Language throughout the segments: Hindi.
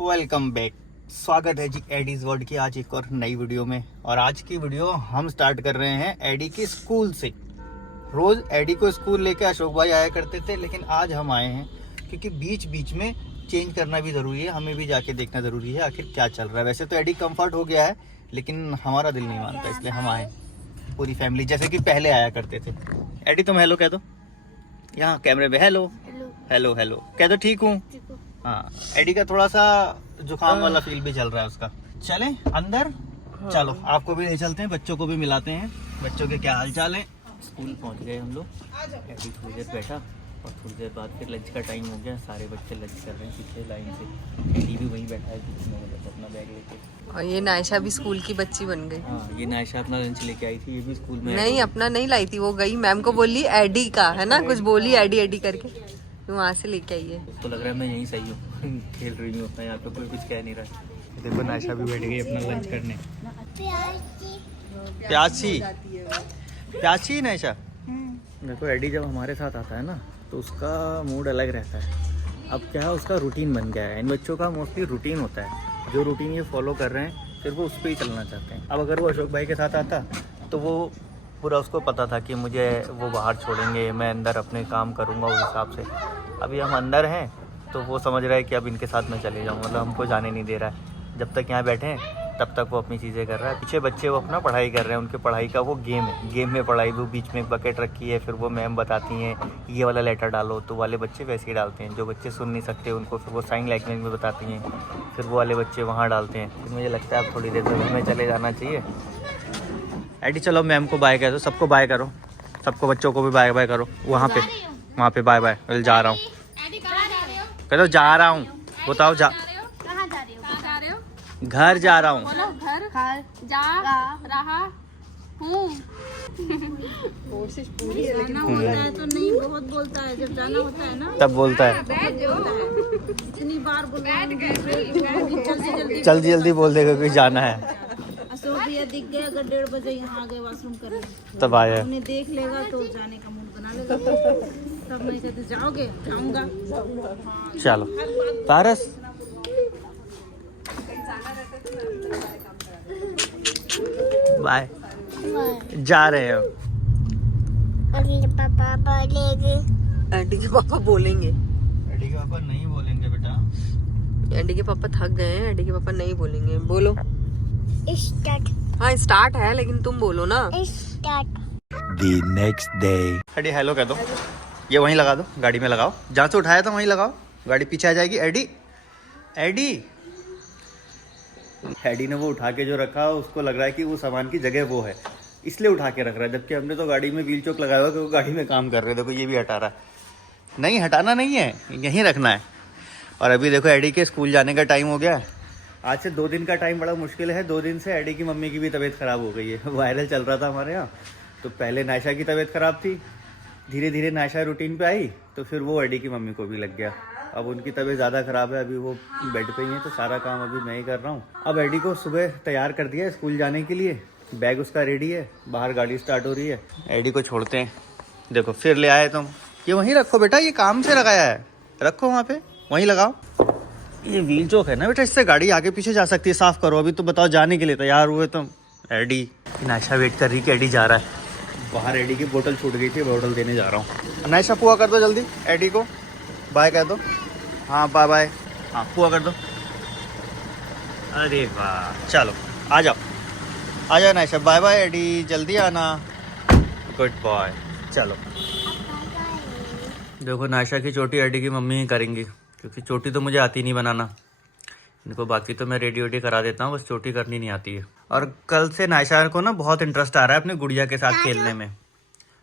Welcome back. स्वागत है जी एडीज वर्ल्ड की आज एक और नई वीडियो में। और आज की वीडियो हम स्टार्ट कर रहे हैं एडी की स्कूल से। रोज एडी को स्कूल लेके अशोक भाई आया करते थे, लेकिन आज हम आए हैं क्योंकि बीच बीच में चेंज करना भी ज़रूरी है, हमें भी जाके देखना ज़रूरी है आखिर क्या चल रहा है। वैसे तो एडी कंफर्ट हो गया है, लेकिन हमारा दिल नहीं मानता, इसलिए हम आए पूरी फैमिली जैसे कि पहले आया करते थे। एडी तुम हेलो कह दो, यहाँ कैमरे में हेलो हेलो हेलो कह दो। ठीक हूँ। हाँ, एडी का थोड़ा सा जुकाम वाला फील भी चल रहा है उसका। चलें अंदर? चलो आपको भी ले चलते हैं, बच्चों को भी मिलाते हैं, बच्चों के क्या हाल चाल है। स्कूल पहुंच गए हम लोग। एडी थोड़ी देर बैठा और थोड़ी देर बाद फिर लंच का टाइम हो गया। सारे बच्चे लंच कर रहे हैं पीछे लाइन से। एडी भी वहीं बैठा है बीच में, मतलब अपना बैग लेके। और ये नायशा भी स्कूल की बच्ची बन गई। हाँ, ये नायशा अपना लंच लेके आई थी, ये भी स्कूल में। नहीं, अपना नहीं लाई थी, वो गई मैम को बोली एडी का है ना, कुछ बोली एडी एडी करके, वहाँ से लेके आई है। उसको लग रहा है मैं यहीं सही हूँ खेल रही हूँ अपना, यहाँ पे कोई कुछ कह नहीं रहा। देखो नायशा भी बैठ गई अपना लंच करने। प्यासी नायशा। देखो एडी जब हमारे साथ आता है ना तो उसका मूड अलग रहता है। अब क्या है, उसका रूटीन बन गया है। इन बच्चों का मोस्टली रूटीन होता है, जो रूटीन ये फॉलो कर रहे हैं फिर वो उस पर ही चलना चाहते हैं। अब अगर वो अशोक भाई के साथ आता तो वो पूरा उसको पता था कि मुझे वो बाहर छोड़ेंगे, मैं अंदर अपने काम करूँगा उस हिसाब से। अभी हम अंदर हैं तो वो समझ रहा है कि अब इनके साथ मैं चले जाऊँ, मतलब हमको जाने नहीं दे रहा है। जब तक यहाँ बैठे हैं तब तक वो अपनी चीज़ें कर रहा है। पीछे बच्चे वो अपना पढ़ाई कर रहे हैं, उनके पढ़ाई का वो गेम है, गेम में पढ़ाई। वो बीच में एक बकेट रखी है, फिर वो मैम बताती हैं ये वाला लेटर डालो, तो वाले बच्चे वैसे ही डालते हैं। जो बच्चे सुन नहीं सकते उनको फिर वो साइन लैंग्वेज में बताती हैं, फिर वो वाले बच्चे वहाँ डालते हैं। फिर मुझे लगता है अब थोड़ी देर में हमें चले जाना चाहिए। एडी चलो मैम को बाय कह दो, सबको बाय करो, सबको बच्चों को भी बाय बाय करो। वहाँ पे बाय बाय। जा रहा हूँ, कह दो जा रहा हूँ। बताओ घर जा रहा हूँ। घर जा रहा हूँ। कोशिश पूरी है, जाना होता है तो नहीं बहुत बोलता है, जब जाना होता है ना तब बोलता है। इतनी बार जल्दी जल्दी बोल देगा कि जाना है। अशोक भैया दिख गए, अगर 1:30 बजे यहाँ आ गए वॉशरूम करने, तब आया। उन्हें देख लेगा तो जाने का मूड बना लेगा। तब मैं कहते जाओगे, जाऊंगा। चलो पारस बाय, जा रहे हैं पापा बोलेंगे। एडी के पापा बोलेंगे। एडी के पापा नहीं बोलेंगे बेटा। एडी के पापा थक गए हैं, एडी के पापा नहीं बोलेंगे। बोलो स्टार्ट। हाँ स्टार्ट है, लेकिन तुम बोलो ना। Start. The next day। Eddie hello कह दो, ये वहीं लगा दो, गाड़ी में लगाओ, जहाँ से उठाया था वहीं लगाओ, गाड़ी पीछे आ जाएगी। एडी एडी एडी ने वो उठा के जो रखा, उसको लग रहा है कि वो सामान की जगह वो है, इसलिए उठा के रख रहा है। जबकि हमने तो गाड़ी में व्हील चोक लगाया हुआ कि वो गाड़ी में काम कर रहे थे। देखो ये भी हटा रहा है। नहीं हटाना नहीं है, यहीं रखना है। और अभी देखो एडी के स्कूल जाने का टाइम हो गया है। आज से 2 दिन का टाइम बड़ा मुश्किल है। 2 दिन से एडी की मम्मी की भी तबीयत ख़राब हो गई है। वायरल चल रहा था हमारे यहाँ। तो पहले नायशा की तबीयत ख़राब थी, धीरे धीरे नायशा रूटीन पे आई, तो फिर वो एडी की मम्मी को भी लग गया। अब उनकी तबीयत ज़्यादा ख़राब है, अभी वो बेड पे ही है, तो सारा काम अभी मैं ही कर रहा हूँ। अब एडी को सुबह तैयार कर दिया है स्कूल जाने के लिए, बैग उसका रेडी है, बाहर गाड़ी स्टार्ट हो रही है। एडी को छोड़ते हैं। देखो फिर ले आए तुम, ये वहीं रखो बेटा, ये काम से लगाया है, रखो वहाँ पे, वहीं लगाओ। ये व्हील चोक है ना बेटा, इससे गाड़ी आगे पीछे जा सकती है। साफ़ करो। अभी तो बताओ जाने के लिए तैयार हुए तुम। एडी नायशा वेट कर रही कि एडी जा रहा है। बाहर एडी की बोतल छूट गई थी, बोतल देने जा रहा हूँ। नायशा पुआ कर दो जल्दी, एडी को बाय कह दो। हाँ बाय बाय। हाँ पुआ कर दो। अरे वाह, चलो आ जाओ नायशा। बाय बाय एडी, जल्दी आना। Good boy. चलो देखो नायशा की चोटी एडी की मम्मी ही करेंगी, क्योंकि चोटी तो मुझे आती नहीं बनाना इनको, बाकी तो मैं रेडी वेडी करा देता हूँ, बस चोटी करनी नहीं आती है। और कल से नायशा को ना बहुत इंटरेस्ट आ रहा है अपनी गुड़िया के साथ खेलने में।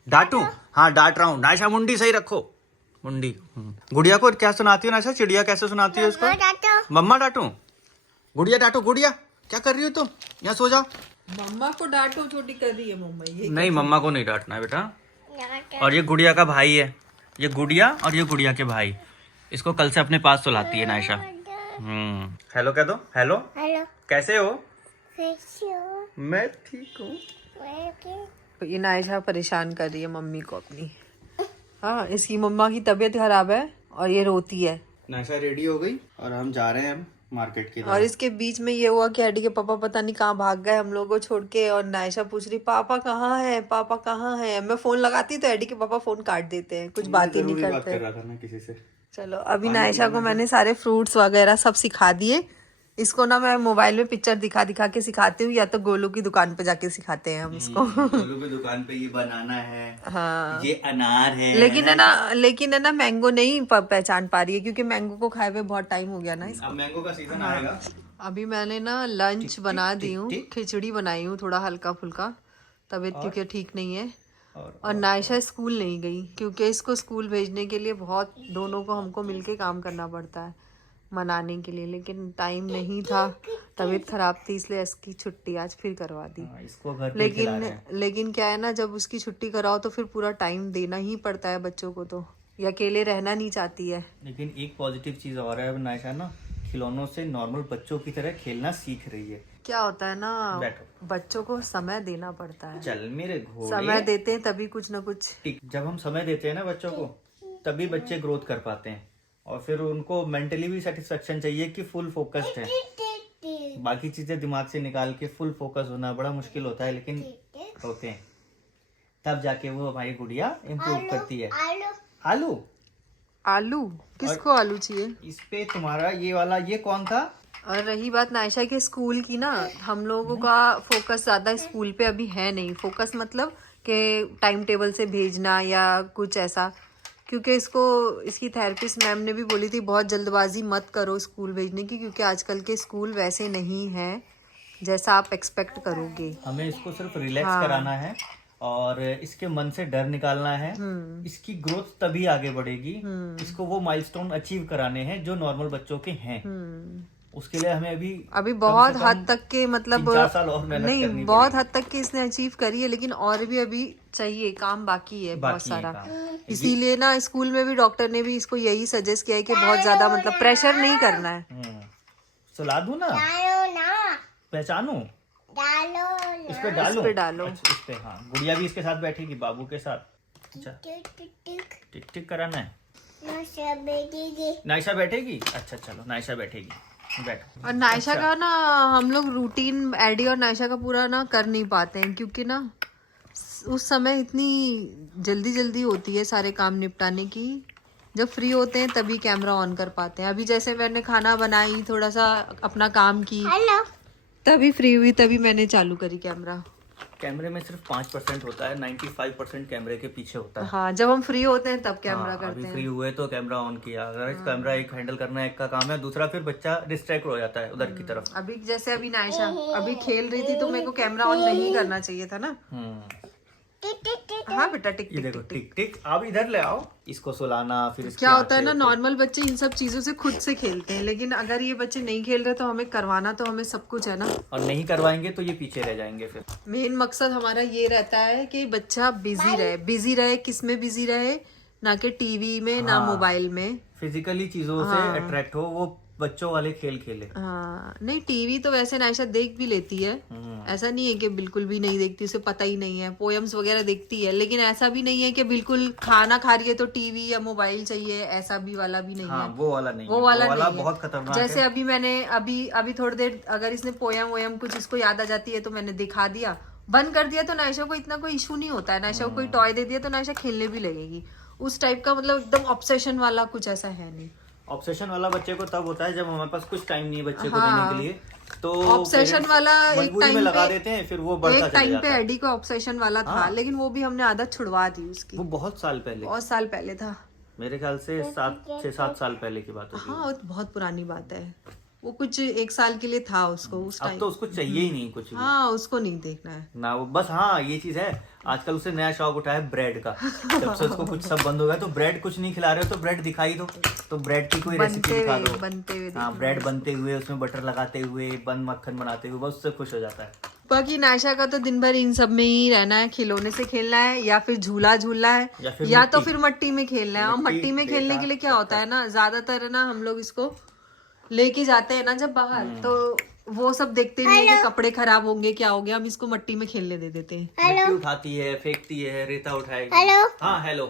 डांटू? हाँ डांट रहा हूँ। नायशा मुंडी सही रखो, मुंडी। गुड़िया को क्या सुनाती हो नायशा? चिड़िया कैसे सुनाती है उसको? मम्मा डांटू, गुड़िया डांटू। गुड़िया क्या कर रही हो तुम? यहाँ सो जाओ। मम्मा को डांटो, छोटी कर रही है मम्मा ये। नहीं मम्मा को नहीं डांटना है बेटा। और ये गुड़िया का भाई है, ये गुड़िया और ये गुड़िया के भाई। इसको कल से अपने पास सुलाती है नायशा। हेलो कह दो। हेलो हेलो, कैसे हो? कैसे हो? मैं ठीक हूँ। तो ये नायशा परेशान कर रही है मम्मी को अपनी। हाँ, इसकी मम्मा की तबीयत खराब है और ये रोती है। नायशा रेडी हो गई और हम जा रहे हैं। हम मार्केट की और तरफ। इसके बीच में ये हुआ कि एडी के पापा पता नहीं कहाँ भाग गए हम लोगों को छोड़ के, और नायशा पूछ रही पापा कहाँ है, पापा कहाँ है। मैं फोन लगाती तो एडी के पापा फोन काट देते हैं, कुछ बात ही नहीं जरूरी बात करते। कर रहा था ना किसी से। चलो अभी पानी नायशा को पिलाना मैंने सारे फ्रूट्स वगैरह सब सिखा दिए। इसको ना मैं मोबाइल में पिक्चर दिखा दिखा के सिखाती हूँ, या तो गोलू की दुकान पे जाके सिखाते हैं हम इसको। गोलू की दुकान पे ये बनाना है, हाँ ये अनार है। लेकिन है ना मैंगो नहीं पहचान पा रही है, क्योंकि मैंगो को खाए हुए बहुत टाइम हो गया ना इसको। अब मैंगो का सीजन आएगा। अभी मैंने ना लंच बना दी हूँ, टिक। खिचड़ी बनाई हूँ, थोड़ा हल्का फुल्का, तबीयत क्योंकि ठीक नहीं है। और नायशा स्कूल नहीं गई, क्योंकि इसको स्कूल भेजने के लिए बहुत दोनों को हमको मिलके काम करना पड़ता है मनाने के लिए, लेकिन टाइम नहीं था, तबीयत खराब थी, इसलिए इसकी छुट्टी आज फिर करवा दी। इसको घर पे खिला रहे हैं। लेकिन क्या है ना, जब उसकी छुट्टी कराओ तो फिर पूरा टाइम देना ही पड़ता है बच्चों को, तो ये अकेले रहना नहीं चाहती है। लेकिन एक पॉजिटिव चीज और है, अब नायशा ना खिलौनों से नॉर्मल बच्चों की तरह खेलना सीख रही है। क्या होता है ना, बैठो। बच्चों को समय देना पड़ता है, चल मेरे घोड़े। समय देते हैं तभी कुछ ना कुछ। जब हम समय देते हैं ना बच्चों को, तभी बच्चे ग्रोथ कर पाते हैं, और फिर उनको मेंटली भी सेटिस्फेक्शन चाहिए कि फुल फोकस्ड है। बाकी चीजें दिमाग से निकाल के फुल फोकस होना बड़ा मुश्किल होता है, लेकिन होते हैं, तब जाके वो हमारी गुड़िया इम्प्रूव करती है। आलू आलू किसको आलू चाहिए? इस पे तुम्हारा ये वाला, ये कौन था? और रही बात नायशा के स्कूल की ना, हम लोगों का फोकस ज्यादा स्कूल पे अभी है नहीं। फोकस मतलब कि टाइम टेबल से भेजना या कुछ ऐसा, क्योंकि इसकी थेरेपिस्ट मैम ने भी बोली थी बहुत जल्दबाजी मत करो स्कूल भेजने की, क्योंकि आजकल के स्कूल वैसे नहीं है जैसा आप एक्सपेक्ट करोगे। हमें इसको सिर्फ रिलैक्स कराना है और इसके मन से डर निकालना है। इसकी ग्रोथ तभी आगे बढ़ेगी। इसको वो माइलस्टोन अचीव कराने हैं जो नॉर्मल बच्चों के हैं। उसके लिए हमें अभी बहुत हद तक के मतलब 3-4 साल और मेहनत नहीं, करनी बहुत हद तक के इसने अचीव करी है, लेकिन और भी अभी चाहिए, काम बाकी है बहुत बाकी है सारा। काम। इसीलिए ना स्कूल में भी डॉक्टर ने भी इसको यही सजेस्ट किया है कि बहुत ज्यादा मतलब प्रेशर नहीं करना है। सुला दूं ना, पहचानू, इस पे डालो, इस पे डालो। अच्छा, इस पे। हाँ, गुड़िया भी इसके साथ बैठेगी बाबू के साथ। अच्छा, टिक टिक कराना है। नायशा बैठेगी। अच्छा चलो, नायशा बैठेगी, बैठो। और नायशा का ना हम लोग रूटीन एडी और नायशा का पूरा ना कर नहीं पाते हैं, क्योंकि ना उस समय इतनी जल्दी जल्दी होती है सारे काम निपटाने की, जब फ्री होते हैं तभी कैमरा ऑन कर पाते हैं। अभी जैसे मैंने खाना बनाई, थोड़ा सा अपना काम की, तभी फ्री हुई, तभी मैंने चालू करी कैमरा। कैमरे में सिर्फ 5% होता है, 95% कैमरे के पीछे होता है। हाँ, जब हम फ्री होते हैं तब कैमरा हाँ, करते अभी हैं। फ्री हुए तो कैमरा ऑन किया। अगर कैमरा एक हैंडल करना एक का काम है, दूसरा फिर बच्चा डिस्ट्रैक्ट हो जाता है उधर की तरफ। अभी जैसे अभी नायशा अभी खेल रही थी तो मेरे को कैमरा ऑन नहीं करना चाहिए था ना। हाँ बेटा, टिक ये टिक देखो, टिक टिक। अब इधर ले आओ, इसको सुलाना, फिर इसकी क्या होता है ना, आंखें- नॉर्मल बच्चे इन सब चीजों से खुद से खेलते हैं, लेकिन अगर ये बच्चे नहीं खेल रहे तो हमें करवाना तो हमें सब कुछ है ना। और नहीं करवाएंगे तो ये पीछे रह जाएंगे फिर। मेन मकसद हमारा ये रहता है कि बच्चा बिजी रहे, किस में बिजी रहे, ना कि टीवी में, ना मोबाइल में। फिजिकली चीजों से अट्रैक्ट हो, वो बच्चों वाले खेल खेले। हाँ, नहीं टीवी तो वैसे नायशा देख भी लेती है, ऐसा नहीं है कि बिल्कुल भी नहीं देखती, उसे पता ही नहीं है। पोएम्स वगैरह देखती है, लेकिन ऐसा भी नहीं है कि बिल्कुल खाना खा रही है तो टीवी या मोबाइल चाहिए, ऐसा भी वाला भी नहीं है। वो वाला नहीं, वो वाला नहीं है। बहुत खतरनाक जैसे है। अभी मैंने अभी थोड़ी देर अगर इसने पोयम वोयम कुछ इसको याद आ जाती है तो मैंने दिखा दिया, बंद कर दिया, तो नायशा को इतना कोई इशू नहीं होता है। नायशा को कोई टॉय दे दिया तो नायशा खेलने भी लगेगी। उस टाइप का मतलब एकदम ऑब्सेशन वाला कुछ ऐसा है नहीं। ऑब्सेशन वाला बच्चे को तब होता है जब हमारे पास कुछ टाइम नहीं है बच्चे को देने के लिए, तो ऑब्सेशन वाला एक मजबूरी में टाइम लगा पे देते हैं, फिर वो बढ़ता एक चला टाइम जाता पे है। एडी को ऑब्सेशन वाला था, लेकिन वो भी हमने आदत छुड़वा दी उसकी। वो बहुत साल पहले, बहुत साल पहले था, मेरे ख्याल से 6-7 साल पहले की बात होगी। हाँ वो तो बहुत पुरानी बात है। वो कुछ 1 साल के लिए था उसको उस अब टाइम। तो उसको चाहिए ही नहीं कुछ भी हाँ, उसको नहीं देखना है ना, वो बस। हाँ, ये चीज है, आजकल उसे नया शौक उठा है ब्रेड का। जब से उसको कुछ सब बंद हो गया, तो ब्रेड कुछ नहीं खिला रहे हो तो ब्रेड दिखाई दो, तो ब्रेड की कोई रेसिपी दिखा दो। बनते हुए हाँ, ब्रेड बनते हुए, उसमें बटर लगाते हुए, बन मक्खन बनाते हुए, बस उससे खुश हो जाता है। बाकी नायशा का तो दिन भर इन सब में ही रहना है, खिलौने से खेलना है, या फिर झूला झूलना है, या तो फिर मट्टी में खेलना है। और मट्टी में खेलने के लिए क्या होता है ना, ज्यादातर है ना हम लोग इसको लेके जाते हैं ना जब बाहर, तो वो सब देखते नहीं है कि कपड़े खराब होंगे, क्या हो गया, हम इसको मट्टी में खेलने दे देते हैं। मिट्टी उठाती है, फेंकती है, रेता उठाएगी। हाँ, हेलो।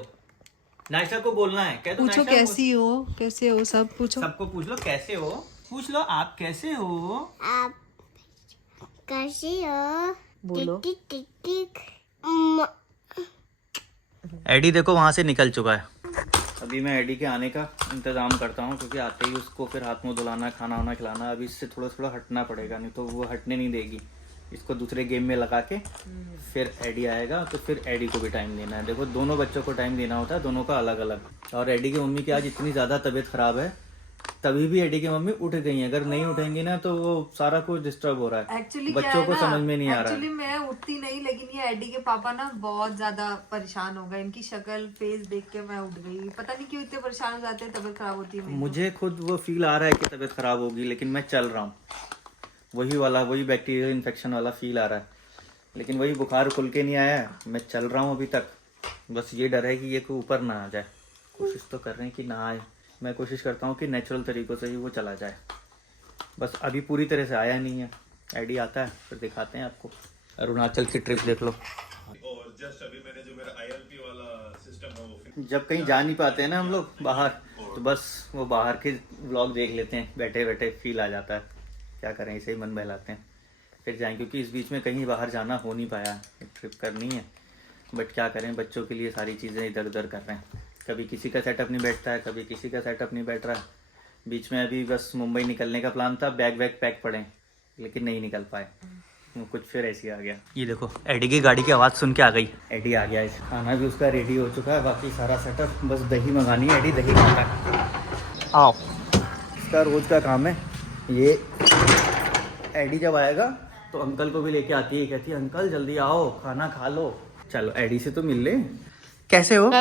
नायशा को बोलना है, कह दो पूछो नायशा, कैसी हो, कैसे हो, सब पूछो। सबको पूछ लो कैसे हो। पूछ लो आप कैसे हो। आप कैसे हो? बोलो। टिक टिक टिक। एडी देखो वहां से निकल चुका है। अभी मैं एडी के आने का इंतज़ाम करता हूँ, क्योंकि आते ही उसको फिर हाथ मुंह धुलाना, खाना वाना खिलाना। अभी इससे थोड़ा थोड़ा हटना पड़ेगा, नहीं तो वो हटने नहीं देगी। इसको दूसरे गेम में लगा के फिर एडी आएगा, तो फिर एडी को भी टाइम देना है। देखो दोनों बच्चों को टाइम देना होता है, दोनों का अलग अलग। और एडी की मम्मी की आज इतनी ज़्यादा तबीयत ख़राब है, तभी भी एडी की मम्मी उठ गई है। अगर नहीं उठेंगी ना तो वो सारा कुछ डिस्टर्ब हो रहा है। एक्चुअली बच्चों को समझ में नहीं आ रहा है। एक्चुअली मैं उठती नहीं, लेकिन ये एडी के पापा ना बहुत ज्यादा परेशान हो गए। इनकी शक्ल फेस देख के मैं उठ गई। पता नहीं क्यों इतने परेशान हो जाते हैं, तबीयत खराब होती है मेरी। मुझे खुद वो फील आ रहा है कि तबीयत खराब होगी, लेकिन मैं चल रहा हूँ। वही बैक्टीरियल इन्फेक्शन वाला फील आ रहा है, लेकिन वही बुखार खुल के नहीं आया है। मैं चल रहा हूँ अभी तक। बस ये डर है कि ये कोई ऊपर ना आ जाए। कोशिश तो कर रहे हैं कि ना आए। मैं कोशिश करता हूँ कि नेचुरल तरीक़ों से ही वो चला जाए। बस अभी पूरी तरह से आया नहीं है। एडी आता है फिर दिखाते हैं आपको। अरुणाचल की ट्रिप देख लो। और जस्ट अभी मैंने जो मेरा ILP वाला सिस्टम है वो जब कहीं जा नहीं पाते हैं ना हम लोग बाहर, तो बस वो बाहर के व्लॉग देख लेते हैं, बैठे बैठे फील आ जाता है। क्या करें, इसे ही मन बहलाते हैं। फिर जाएं, क्योंकि इस बीच में कहीं बाहर जाना हो नहीं पाया। एक ट्रिप करनी है, बट क्या करें, बच्चों के लिए सारी चीज़ें इधर उधर कर रहे हैं। कभी किसी का सेटअप नहीं बैठता है, कभी किसी का सेटअप नहीं बैठ रहा है। बीच में अभी बस मुंबई निकलने का प्लान था, बैग वैग पैक पड़े, लेकिन नहीं निकल पाए। कुछ फिर ऐसे आ गया। ये देखो एडी की गाड़ी की आवाज़ सुन के आ गई। एडी आ गया। इस खाना भी उसका रेडी हो चुका है, बाकी सारा सेटअप। बस दही मंगानी है, एडी दही खाता है। आओ, इसका रोज़ का काम है ये। एडी जब आएगा तो अंकल को भी लेके आती है, कहती है अंकल जल्दी आओ, खाना खा लो। चलो एडी से तो मिल ले। कैसे हो?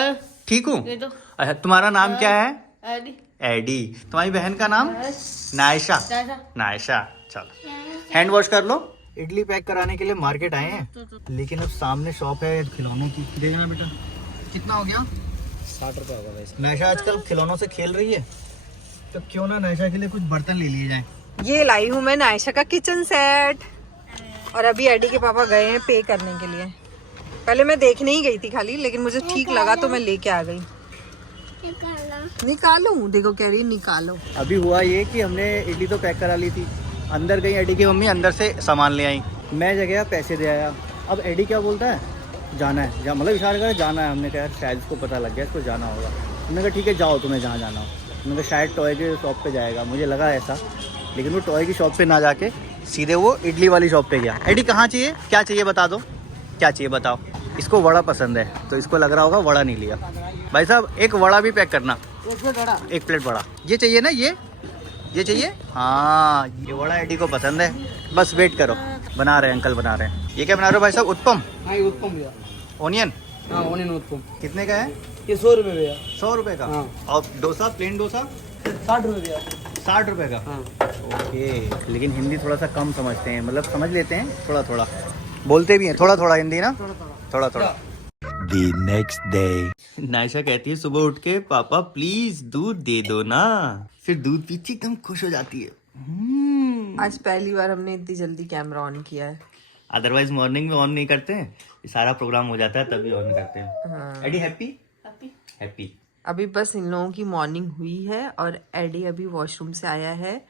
ठीक हूँ। अच्छा, तुम्हारा नाम क्या है? एडी। तुम्हारी बहन का नाम? नायशा। नायशा। चलो हैंड वॉश कर लो। इडली पैक कराने के लिए मार्केट आए हैं, लेकिन अब सामने शॉप है खिलौनों की। देखना बेटा कितना हो गया? 60 रुपये होगा वैसे। नायशा आजकल खिलौनों से खेल रही है, तो क्यों ना नायशा के लिए कुछ बर्तन ले लिए जाएं। ये लाई हूँ मैं नायशा का किचन सेट। और अभी एडी के पापा गए हैं पे करने के लिए। पहले मैं देखने ही गई थी खाली, लेकिन मुझे ठीक लगा तो मैं लेके आ गई। निकालो, देखो कह रही है निकालो। अभी हुआ ये कि हमने इडली तो पैक करा ली थी। अंदर गई एडी की मम्मी, अंदर से सामान ले आई। मैं जगह पैसे दे आया। अब एडी क्या बोलता है, जाना है, मतलब इशारा कर जाना है। हमने कहा शायद इसको पता लग गया इसको जाना होगा। हमने कहा ठीक है जाओ, तुम्हें जहाँ जाना हो। हमने कहा शायद टॉय की शॉप पे जाएगा, मुझे लगा ऐसा, लेकिन वो टॉय की शॉप पे ना जाके सीधे वो इडली वाली शॉप पे गया। एडी कहाँ चाहिए, क्या चाहिए बता दो, क्या चाहिए बताओ। इसको वड़ा पसंद है, तो इसको लग रहा होगा वड़ा नहीं लिया। भाई साहब एक वड़ा भी पैक करना, एक प्लेट वड़ा। ये चाहिए ना, ये चाहिए। हाँ ये वड़ा एडी को पसंद है। बस वेट करो, बना रहे हैं अंकल, बना रहे हैं। ये क्या बना रहे हो भाई साहब? उत्पम। हाँ ये उत्पम भैया। ओनियन। हाँ ओनियन उत्पम। कितने का है? ये 100 रुपये भैया। 100 रुपये का। हाँ। और डोसा, प्लेन डोसा 60 रुपये भैया। 60 रुपये का। हाँ। ओके, लेकिन हिंदी थोड़ा सा कम समझते हैं, मतलब समझ लेते हैं थोड़ा थोड़ा, बोलते भी हैं थोड़ा थोड़ा हिंदी ना, थोड़ा थोड़ा। The next day, नायशा कहती है सुबह उठ के पापा प्लीज दूध दे दो ना। फिर दूध पीती एकदम खुश हो जाती है। आज पहली बार हमने इतनी जल्दी कैमरा ऑन किया है। अदरवाइज मॉर्निंग में ऑन नहीं करते हैं, ये सारा प्रोग्राम हो जाता है तभी ऑन करते हैं। हाँ। Eddie happy happy. अभी बस इन लोगों की मॉर्निंग हुई है और एडी अभी वॉशरूम से आया है।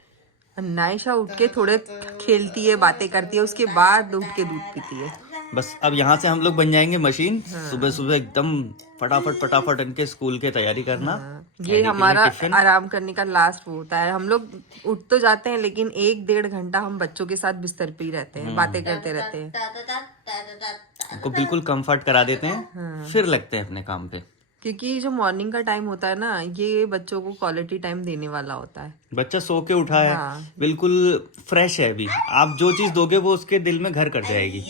नायशा उठ के थोड़े खेलती है, बातें करती है, उसके बाद उठ के दूध पीती है। बस अब यहाँ से हम लोग बन जाएंगे मशीन। सुबह सुबह एकदम फटाफट इनके स्कूल की तैयारी करना। ये एडी के हमारा लिए टिफिन। आराम करने का लास्ट वो होता है। हम लोग उठ तो जाते हैं, लेकिन 1-1.5 घंटा हम बच्चों के साथ बिस्तर पे ही रहते हैं, बातें करते रहते हैं। उनको बिल्कुल कंफर्ट करा देते हैं, फिर लगते हैं अपने काम पे। क्योंकि जो मॉर्निंग का टाइम होता है ना, ये बच्चों को क्वालिटी टाइम देने वाला होता है। बच्चा सो के उठा है, हाँ। बिल्कुल फ्रेश है अभी। आप जो चीज दोगे वो उसके दिल में घर कर जाएगी।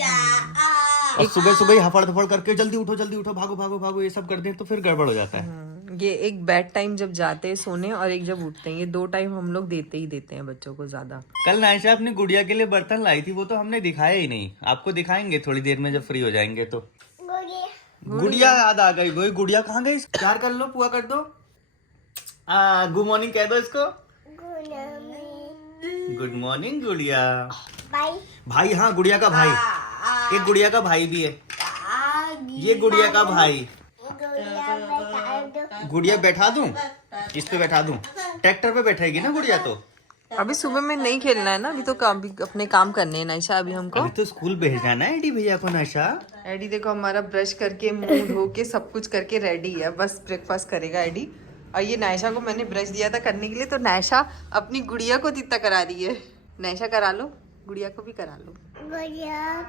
और सुबह सुबह ही हफड़ धफड़ करके जल्दी उठो भागो ये सब कर दें तो फिर गड़बड़ हो जाता है। ये एक बेड टाइम जब जाते हैं सोने और एक जब उठते हैं, ये 2 टाइम हम लोग देते हैं बच्चों को ज्यादा। कल नायशा अपनी गुड़िया के लिए बर्तन लाई थी, वो तो हमने दिखाया ही नहीं। आपको दिखाएंगे थोड़ी देर में जब फ्री हो जाएंगे तो। गुड़िया याद आ गई। वही गुड़िया कहाँ गई? प्यार कर लो, पुआ कर दो। गुड मॉर्निंग कह दो इसको। गुड मॉर्निंग गुड़िया। भाई, हाँ गुड़िया का भाई, एक गुड़िया का भाई भी है। ये गुड़िया का भाई। गुड़िया बैठा दूं, इस पे बैठा दूं। ट्रैक्टर पे बैठेगी ना गुड़िया तो। अभी सुबह में नहीं खेलना है ना, अभी तो अभी अपने काम करने हैं नाइशा अभी हमको। अभी तो स्कूल भेजना है ना एडी भैया को नाइशा। एडी देखो हमारा ब्रश करके मुंह धो के सब कुछ करके रेडी है, बस ब्रेकफास्ट करेगा एडी। और ये नाइशा को मैंने ब्रश दिया था करने के लिए, तो नाइशा अपनी गुड़िया को तित्ता करा रही है। नाइशा करा लो, गुड़िया को भी करा लो। गुड़िया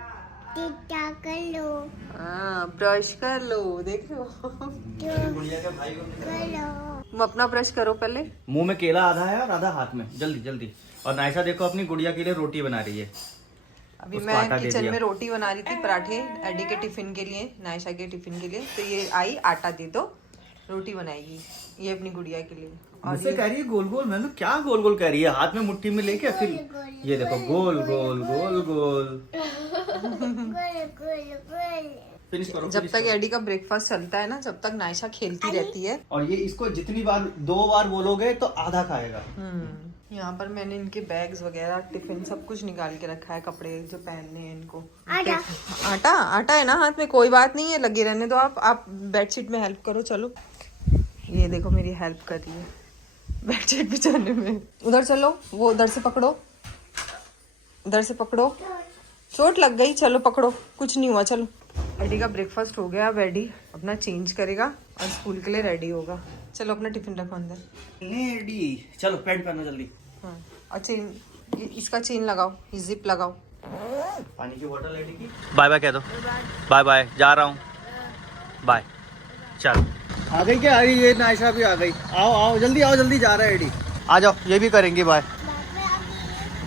टिका कर लो, हाँ ब्रश कर लो, देख लो। गुड़िया का भाई कर लो। तुम अपना ब्रश करो पहले। मुंह में केला आधा है और आधा हाथ में, जल्दी जल्दी। और नाइशा देखो अपनी गुड़िया के लिए रोटी बना रही है। अभी उसको मैं आटा दे किचन दिया। में रोटी बना रही थी, पराठे एडी के टिफिन के लिए, नाइशा के टिफिन के लिए। तो ये आई आटा दे दो, रोटी बनाएगी ये अपनी गुड़िया के लिए। और मुझसे कह रही है गोल गोल, मैंने क्या गोल गोल कह रही है, हाथ में मुट्ठी में लेके फिर ये देखो गोल गोल गोल गोल। फिनिश करो, जब finish तक करो। एडी का ब्रेकफास्ट चलता है ना, जब तक नाइशा खेलती रहती है। और ये इसको जितनी बार 2 बार बोलोगे तो आधा खाएगा। यहाँ पर मैंने इनके बैग्स वगैरह टिफिन सब कुछ निकाल के रखा है, कपड़े जो पहनने हैं इनको। आटा आटा है ना हाथ में, कोई बात नहीं है, लगे रहने दो। आप बेडशीट में हेल्प करो। चलो ये देखो मेरी हेल्प कर रही है बेडशीट बिछाने में। उधर चलो, वो उधर से पकड़ो, उधर से पकड़ो, चोट लग गई। चलो पकड़ो, कुछ नहीं हुआ। चलो एडी का ब्रेकफास्ट हो गया, अब एडी अपना चेंज करेगा और स्कूल के लिए रेडी होगा। चलो अपना टिफिन रखो अंदर। एडी चलो पैंट पहनो जल्दी। हाँ और चेन, इसका चेन लगाओ, ये जिप लगाओ। पानी की बोतल एडी की। बाय बाय कह दो। बाय बाय, जा रहा हूँ, बाय। चल आ गई क्या? अरे ये नाइशा भी आ गई। आओ आओ जल्दी आओ, जल्दी जा रहा है एडी। आ जाओ, ये भी करेंगे बाय।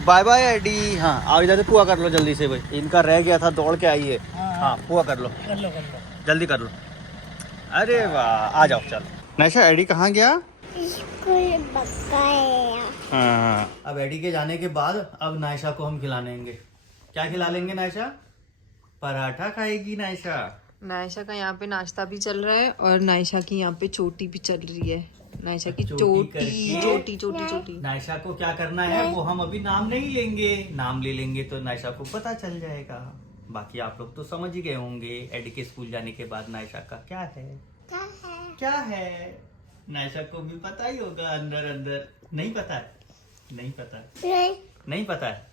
Bye bye AD. हाँ आओ इधर से पुआ कर लो जल्दी से भाई, इनका रह गया था, दौड़ के आई है। हाँ पुआ कर लो, जल्दी कर लो। अरे वाह, आ जाओ चलो। नाइशा एडी कहाँ गया? स्कूल बकाया। हाँ अब एडी के जाने के बाद अब नाइशा को हम खिलाएंगे। क्या खिला लेंगे नाइशा? पराठा खाएगी नाइशा। नाइशा का यहाँ पे नाश्ता भी चल रहा है और नाइशा की यहाँ पे चोटी भी चल रही है। नाइशा की चोटी चोटी करके चोटी चोटी चोटी। नाइशा को क्या करना है वो हम अभी नाम नहीं लेंगे, नाम ले लेंगे तो नाइशा को पता चल जाएगा। बाकी आप लोग तो समझ ही गए होंगे एडी के स्कूल जाने के बाद नाइशा का क्या है। क्या है नाइशा को भी पता ही होगा अंदर अंदर। नहीं पता है? नहीं पता है? नहीं पता है?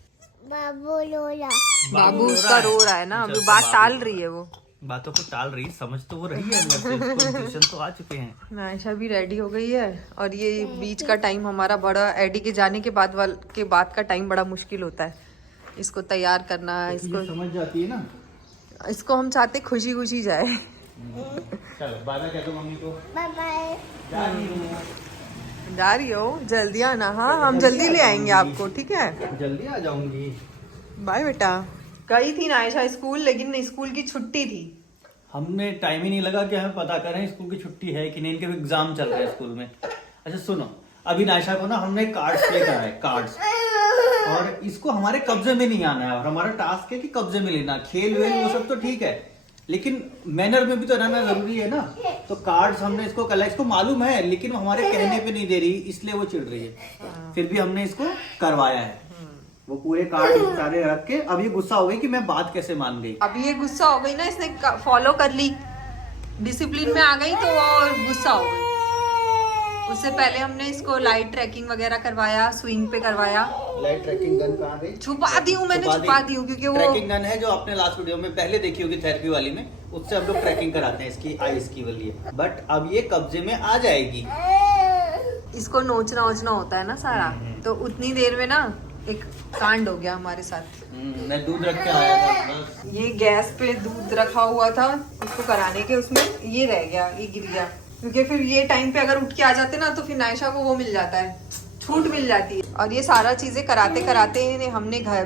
बाबू लोला। बाबू उसका रो रहा है ना, अभी बात टाल रही है वो। बातों को टाल रही, समझ तो वो रही है अंदर से, उसको इंट्यूशन तो आ चुके हैं। नाइशा भी रेडी हो गई है और ये बीच का टाइम हमारा बड़ा, एडी के जाने के बाद का टाइम बड़ा मुश्किल होता है, इसको तैयार करना। इसको समझ जाती है ना, इसको हम चाहते खुशी खुशी जाए। चलो बाय बाय कह दो मम्मी को। Bye bye. जा रही हूँ। जा रही हो? जल्दी आना। हाँ हम जल्दी ले आएंगे आपको, ठीक है? जल्दी आ जाऊंगी। बाय बेटा। गई थी नाइशा स्कूल, लेकिन स्कूल की छुट्टी थी। हमने टाइम ही नहीं लगा कि हमें पता करें स्कूल की छुट्टी है कि नहीं, इनके एग्जाम चल रहे हैं स्कूल में। अच्छा सुनो, अभी नाइशा को ना हमने कार्ड्स प्ले करा है, कार्ड्स, और इसको हमारे कब्जे में नहीं आना है। और हमारा टास्क है कि कब्जे में लेना। खेल वेल वो सब तो ठीक है, लेकिन मैनर में भी तो रहना जरूरी है ना। तो कार्ड्स हमने इसको कलेक्ट, इसको मालूम है लेकिन वो हमारे कहने पे नहीं दे रही, इसलिए वो चिढ़ रही है। फिर भी हमने इसको करवाया है, वो पूरे कार्ड सारे रख के। अब ये गुस्सा हो गई कि मैं बात कैसे मान गई। अब ये गुस्सा हो गई ना, इसने फॉलो कर ली, डिसिप्लिन में आ गई तो वो गुस्सा हो गई। उससे पहले हमने इसको लाइट ट्रैकिंग वगैरह करवाया, स्विंग पे करवाया। लाइट ट्रैकिंग गन कहाँ गई? छुपा दी हूँ मैंने, छुपा दी हूँ क्योंकि वो ट्रैकिंग गन है जो आपने लास्ट वीडियो में पहले देखी होगी थेरेपी वाली में, उससे हम लोग ट्रैकिंग कराते हैं इसकी आईज की वाली है। बट अब ये कब्जे में आ जाएगी। इसको नोचना वोचना होता है ना सारा, तो उतनी देर में ना एक कांड हो गया हमारे साथ। मैं दूध रख के आया था बस। ये गैस पे दूध रखा हुआ था उसको कराने के, उसमें ये रह गया, ये गिर गया। क्योंकि फिर ये टाइम पे अगर उठ के आ जाते ना तो फिर नाइशा को वो मिल जाता है, छूट मिल जाती है। और ये सारा चीजें कराते कराते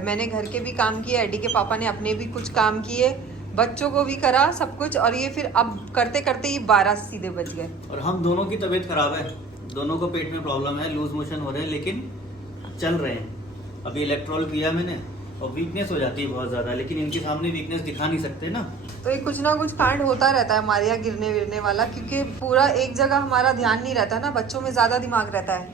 मैंने घर के भी काम किए, एडी के पापा ने अपने भी कुछ काम किए, बच्चों को भी करा सब कुछ। और ये फिर अब करते करते ये 12 सीधे बज गए। और हम दोनों की तबीयत खराब है, दोनों को पेट में प्रॉब्लम है, लूज मोशन हो रहे हैं, लेकिन चल रहे हैं। अभी इलेक्ट्रॉल पिया मैंने, और वीकनेस हो जाती है बहुत ज्यादा, लेकिन इनके सामने वीकनेस दिखा नहीं सकते ना। तो ये कुछ ना कुछ कांड होता रहता है हमारे यहाँ गिरने विरने वाला, क्योंकि पूरा एक जगह हमारा ध्यान नहीं रहता ना, बच्चों में ज्यादा दिमाग रहता है।